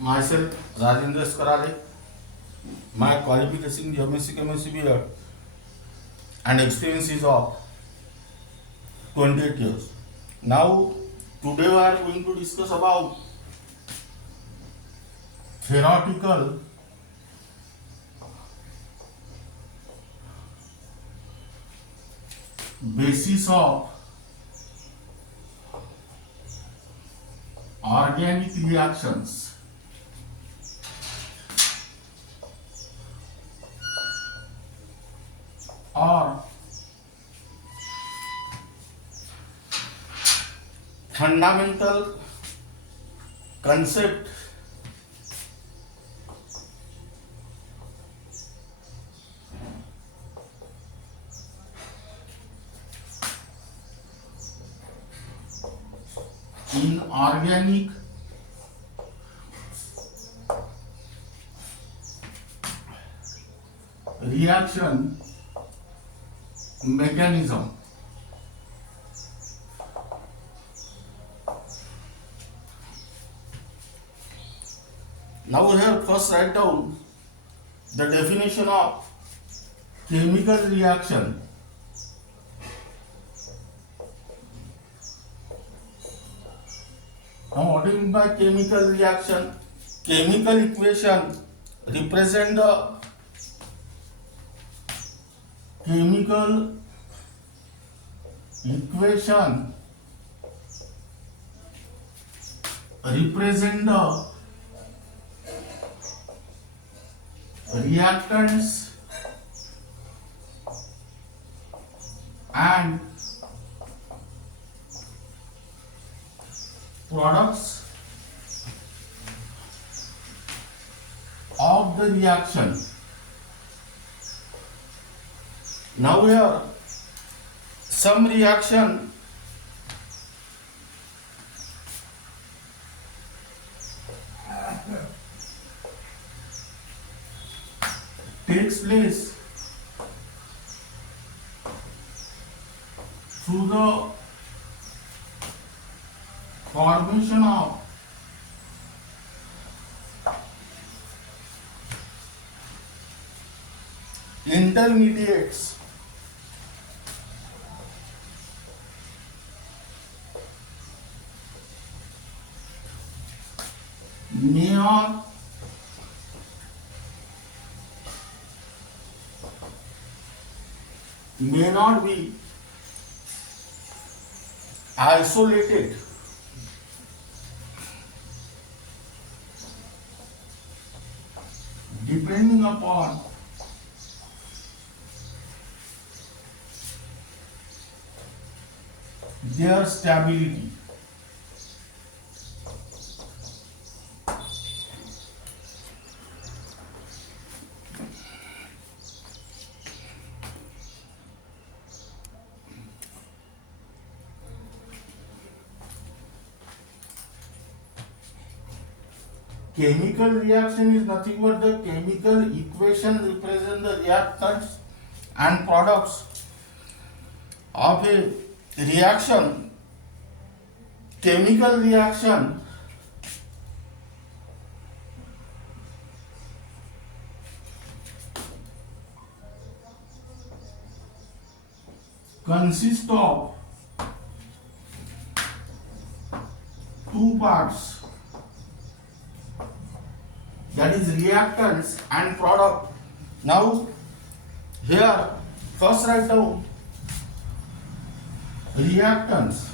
Myself, Rajendra Skarale. My qualification MSc Chemistry BEd and experience is of 28 years. Now, today we are going to discuss about theoretical basis of organic reactions or fundamental concept in organic reaction mechanism. Now here first write down the definition of chemical reaction. Now what do you mean by chemical reaction? Chemical equation represent the chemical equation represent the reactants and products of the reaction. Now here some reaction takes place through the formation of intermediates may not be isolated depending upon their stability. Chemical reaction is nothing but the chemical equation represent the reactants and products of a reaction. Chemical reaction consists of two parts, that is reactants and product. Now here first write down reactants.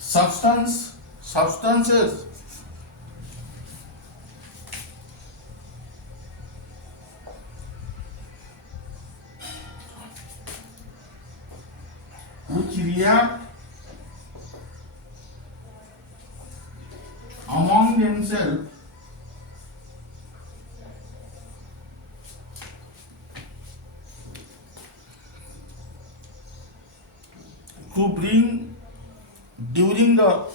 Substances which react among themselves to bring during the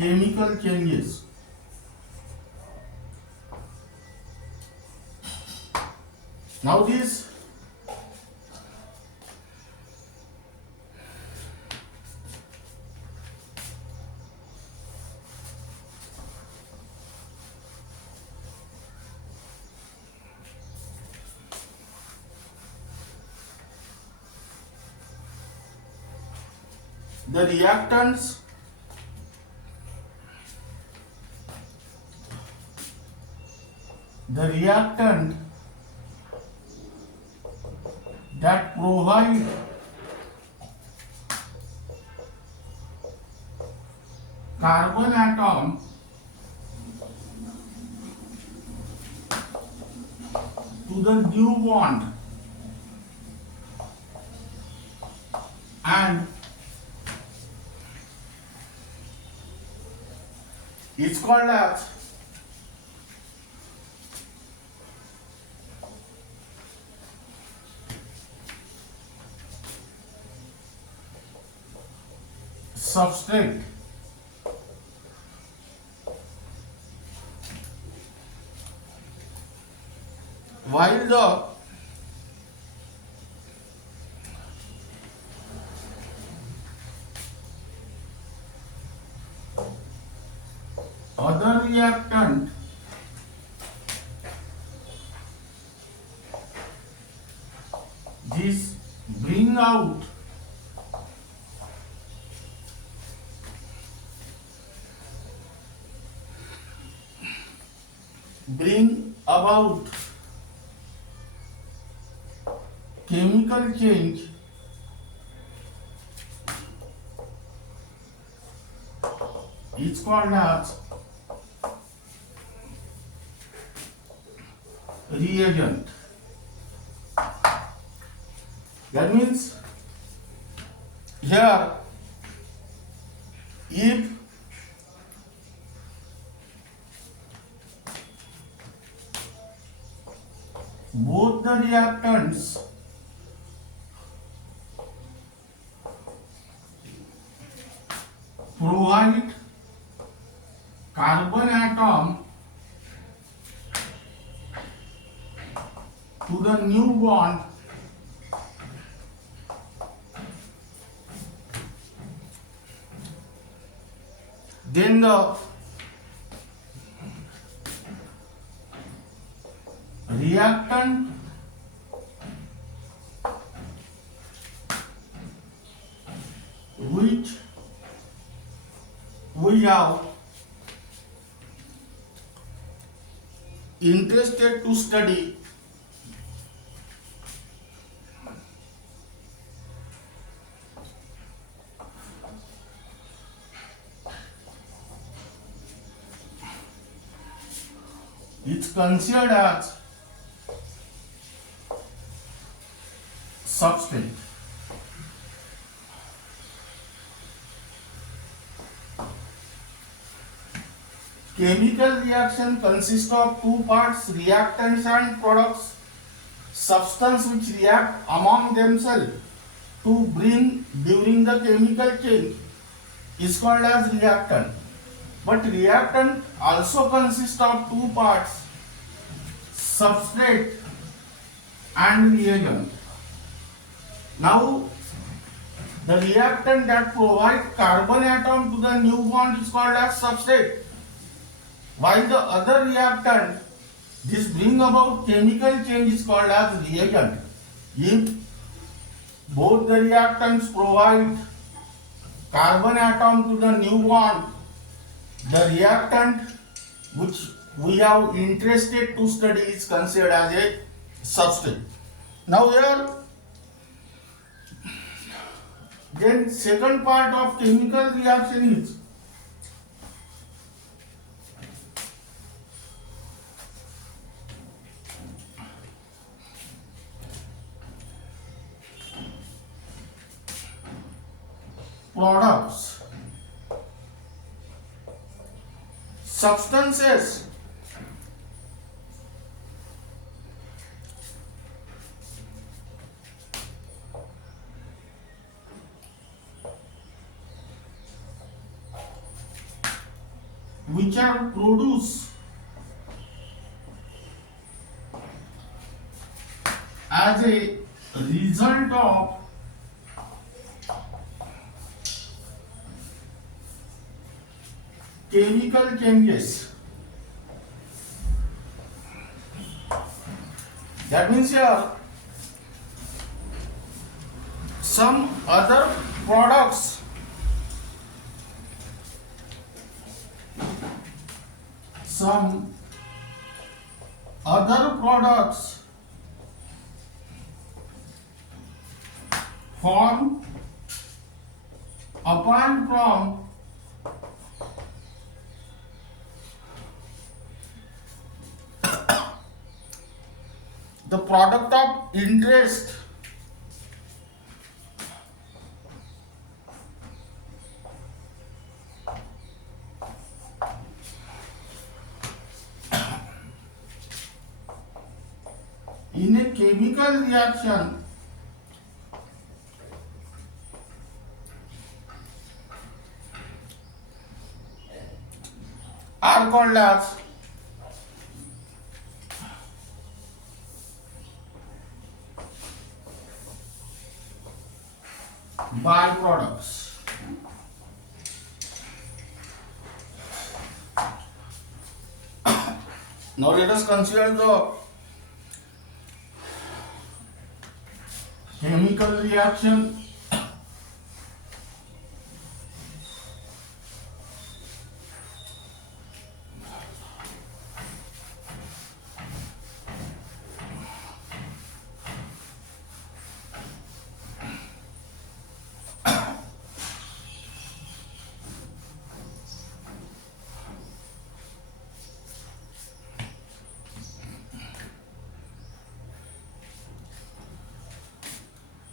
chemical changes. Now the reactants reactant that provide carbon atom to the new bond and it's called as substrate. While the other reactant this bring about chemical change is called as reagent. That means here if both the reactants provide carbon atom to the new bond, then the reactant which we have interested to study it's considered as substrate. Chemical reaction consists of two parts, reactants and products. Substance which react among themselves to bring during the chemical change is called as reactant. But reactant also consists of two parts, substrate and reagent. Now the reactant that provide carbon atom to the new bond is called as substrate, while the other reactant this bring about chemical change is called as reagent. If both the reactants provide carbon atom to the new bond, the reactant which we have interested to study is considered as a substrate. Now here, then second part of chemical reaction is products. Substances which are produced as a result of chemical changes. That means here some other products form apart from the product of interest in a chemical reaction are called as byproducts. Now let us consider the chemical reaction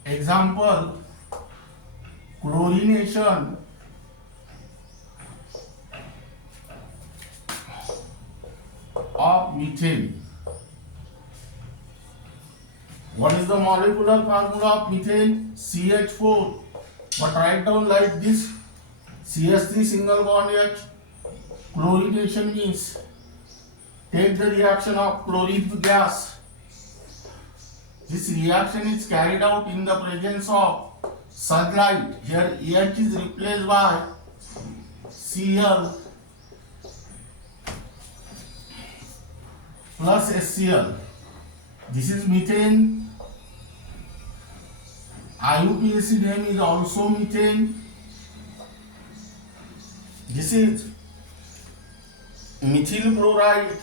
example chlorination of methane. What is the molecular formula of methane? CH4. But write down like this: CH3 single bond H. Chlorination means take the reaction of chlorine gas. This reaction is carried out in the presence of sunlight. Here H is replaced by Cl plus HCl. This is methane. IUPAC name is also methane. This is methyl chloride.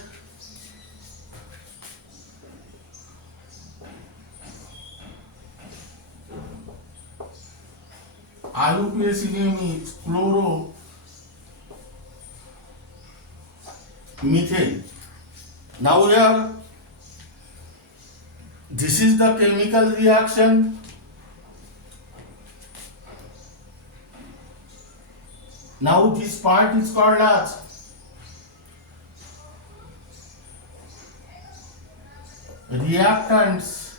IUPAC name is chloromethane. Now here, this is the chemical reaction. Now this part is called as reactants,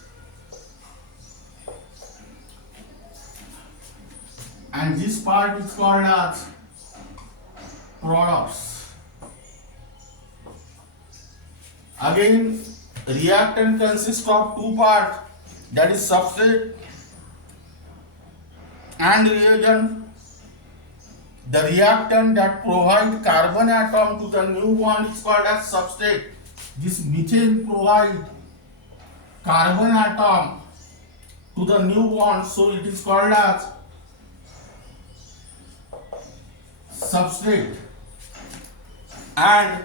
and this part is called as products. Again, reactant consists of two parts, that is substrate and reagent. The reactant that provides carbon atom to the new bond is called as substrate. This methane provides carbon atom to the new bond, so it is called as substrate. And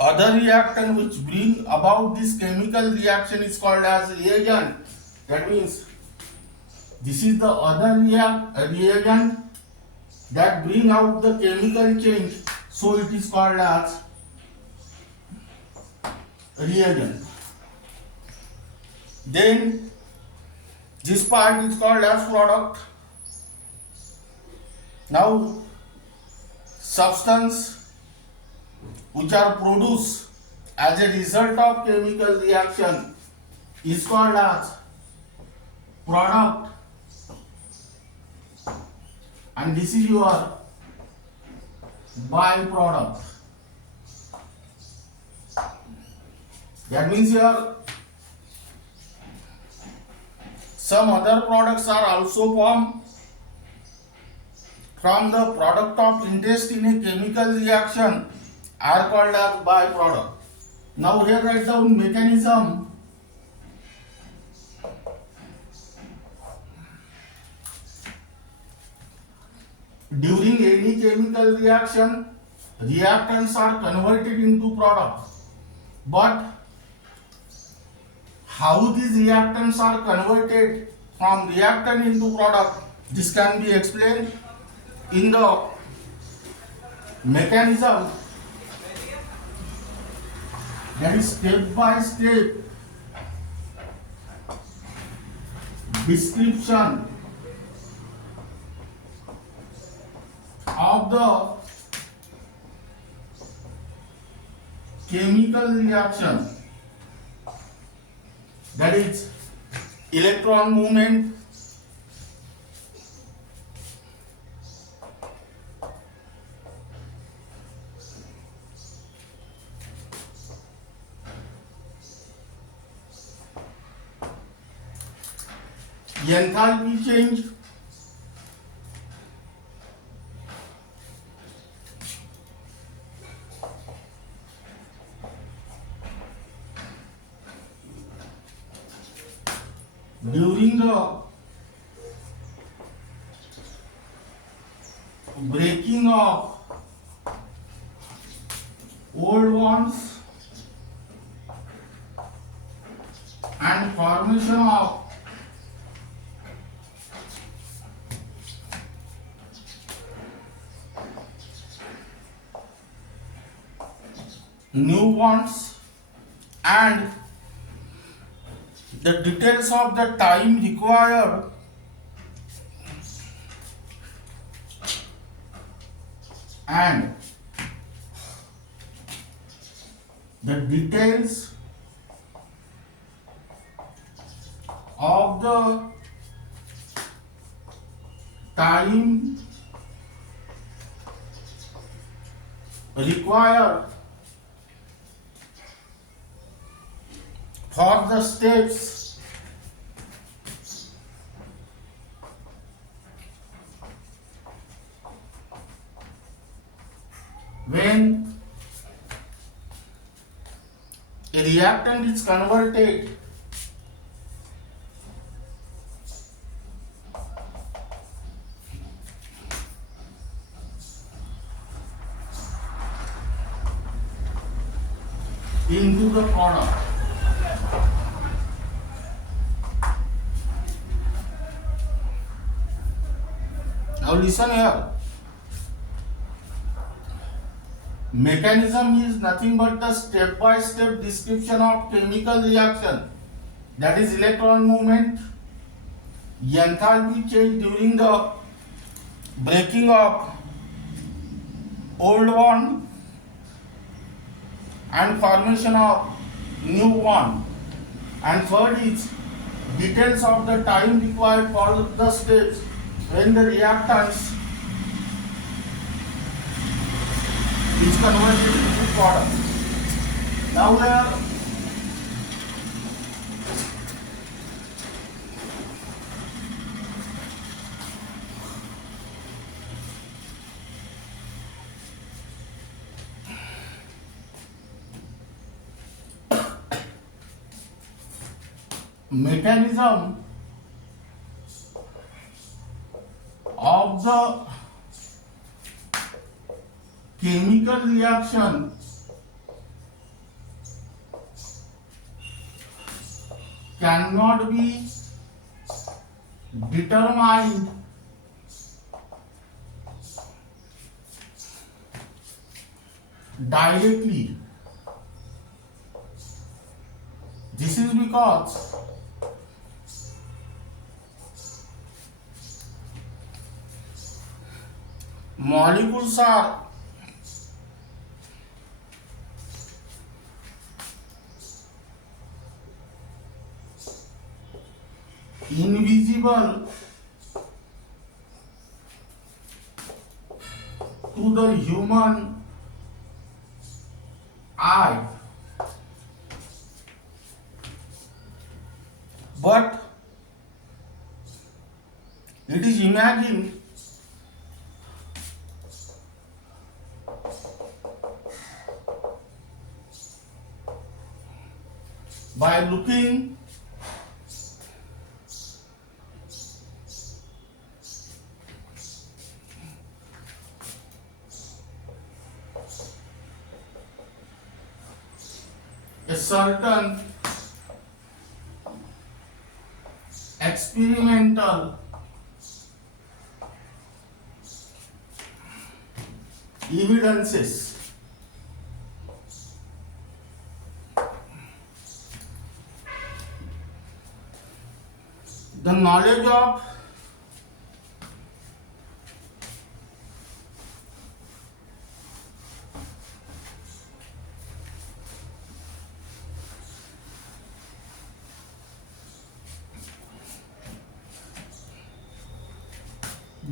other reactant which bring about this chemical reaction is called as reagent. That means this is the other reagent that bring out the chemical change, so it is called as reagent. Then this part is called as product. Now substance which are produced as a result of chemical reaction is called as product, and this is your byproduct. That means here some other products are also formed from the product of interest in a chemical reaction are called as byproduct. Now here write down mechanism. During any chemical reaction, reactants are converted into products. But how these reactants are converted from reactant into product, this can be explained in the mechanism, that is step by step description of the chemical reaction, that is electron movement, enthalpy change, during the breaking of old bonds and formation of new bonds, and the details of the time required and the details of the time required for the steps when a reactant is converted into the product. Now listen here. Mechanism is nothing but the step-by-step description of chemical reaction, that is electron movement, enthalpy change during the breaking of old bond and formation of new bond, and third is details of the time required for the steps when the reactants is converted into product. Now here mechanism of the chemical reaction cannot be determined directly. This is because molecules are invisible to the human eye, but it is imagined by looking a certain experimental evidences. The knowledge of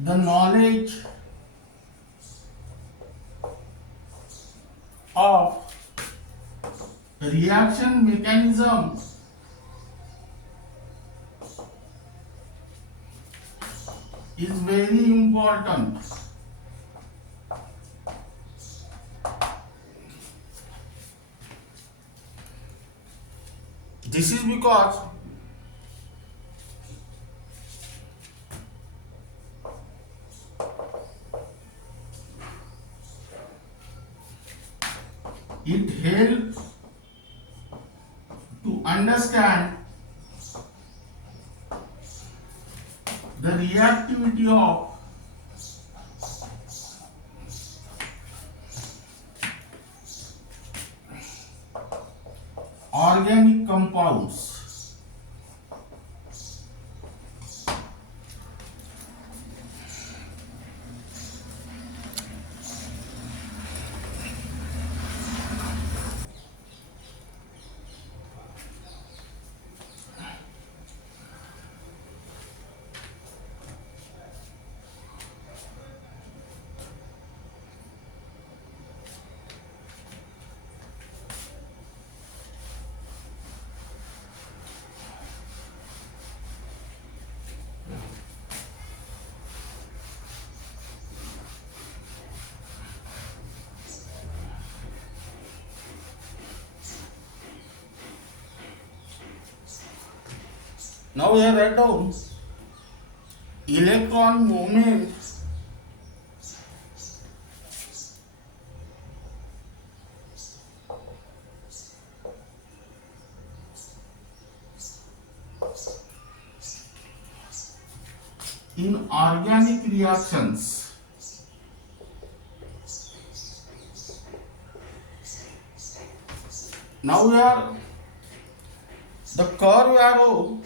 the knowledge of reaction mechanism is very important. This is because it helps to understand the reactivity of organic compounds. Now we have write down electron movement in organic reactions. Now we are the curve arrow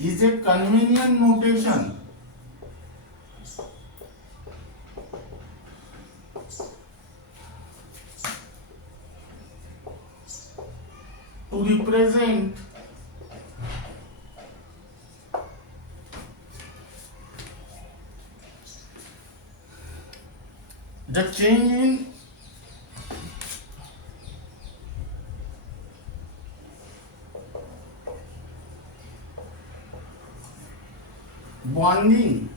is a convenient notation to represent the change in bonding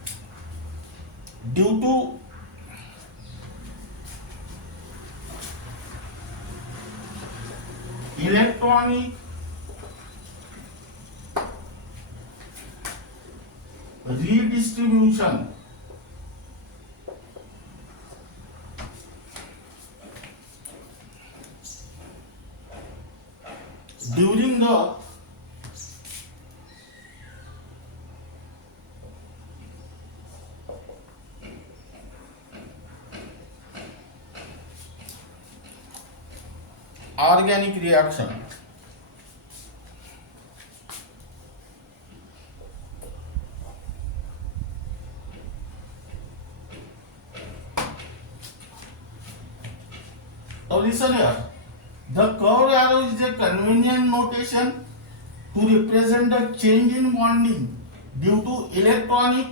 due to electronic redistribution during the organic reaction. Now listen here, The curved arrow is a convenient notation to represent the change in bonding due to electronic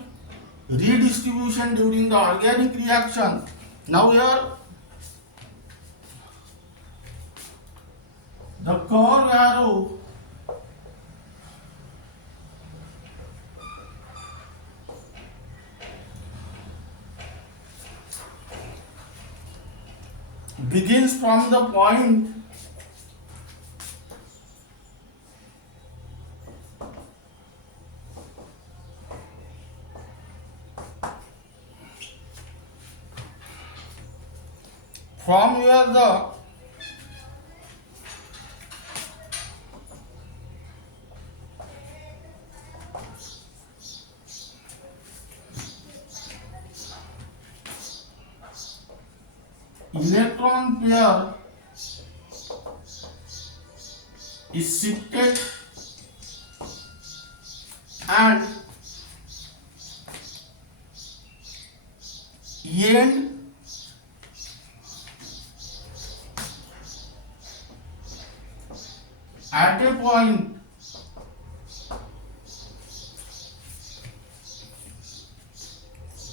redistribution during the organic reaction. Now here the curved arrow begins from the point from where the electron pair is shifted and end at a point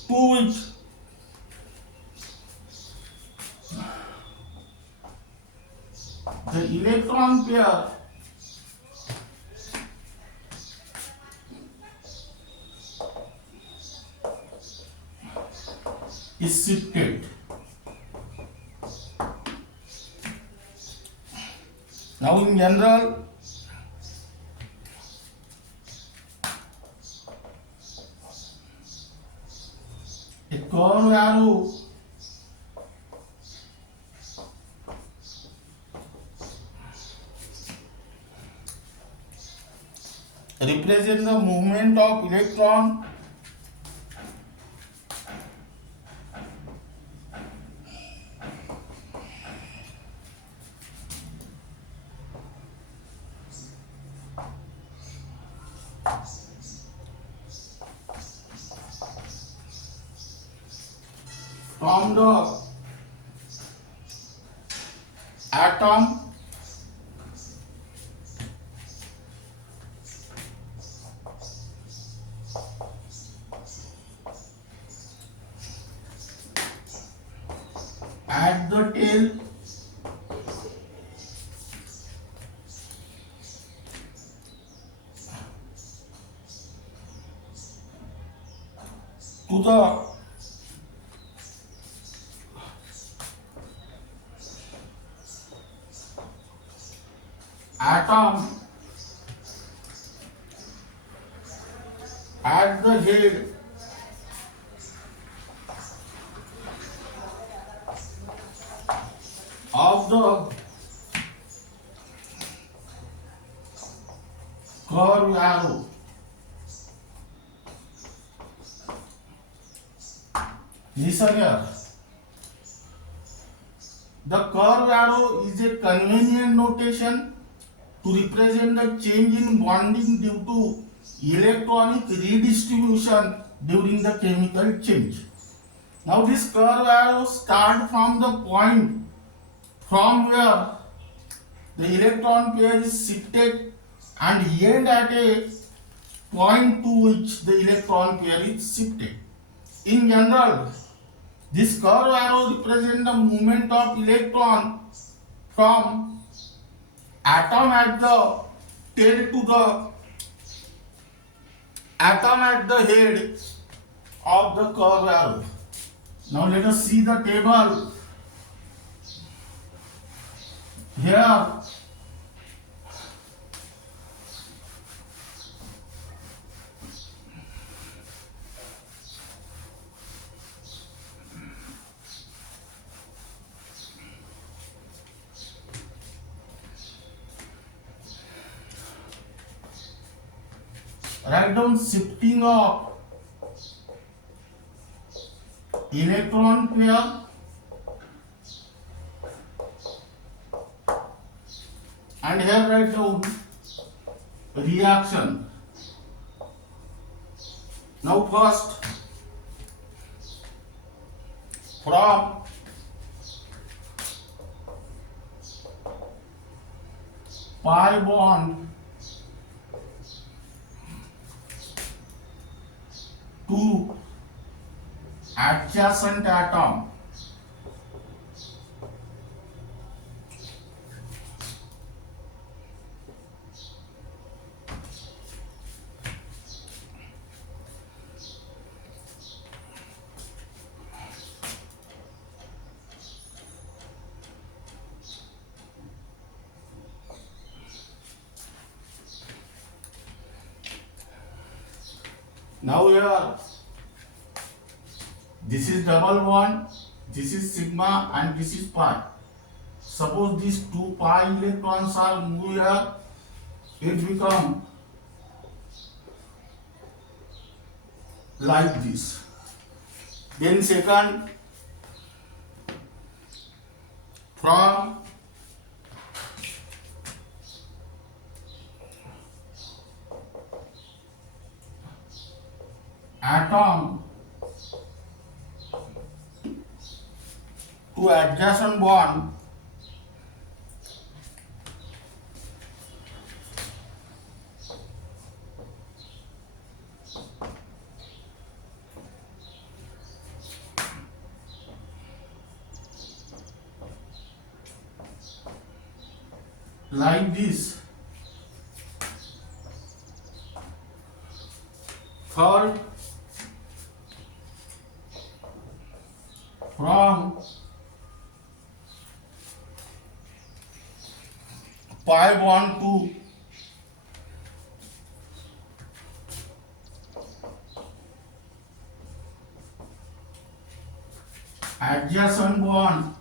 to which the electron pair is shifted. Now in general, a curved arrow represents the movement of electron from the atom at the tail to the atom at the head of the curved arrow. Listen here. The curved arrow is a convenient notation to represent the change in bonding due to electronic redistribution during the chemical change. Now this curved arrow starts from the point from where the electron pair is shifted and end at a point to which the electron pair is shifted. In general, this curved arrow represents the movement of electron from atom at the tail to the atom at the head of the curved arrow. Now let us see the table. Here write down shifting of electron pair and here write down reaction. Now first from pi bond to adjacent atom. Now here, this is double bond, this is sigma and this is pi. Suppose these two pi electrons are moved here, it becomes like this. Then second, from atom to adjacent bond, like this. Third, from pi bond to adjacent bond,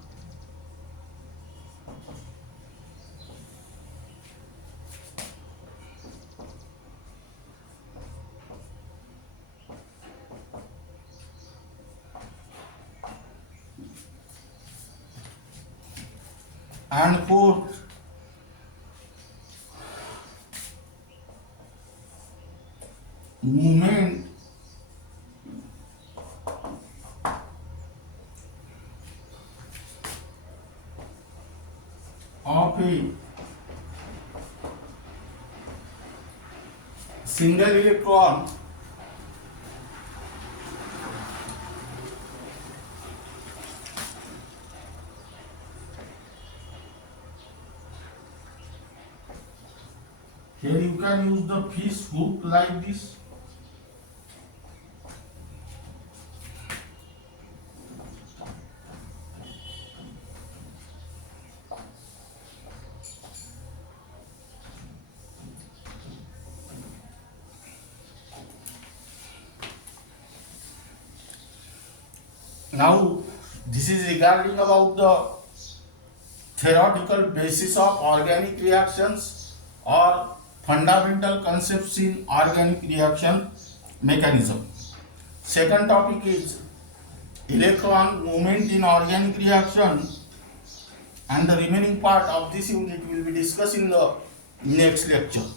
and fourth, movement of a single electron here you can use the fish hook like this. Now this is regarding about the theoretical basis of organic reactions or fundamental concepts in organic reaction mechanism. Second topic is electron movement in organic reaction, and the remaining part of this unit will be discussed in the next lecture.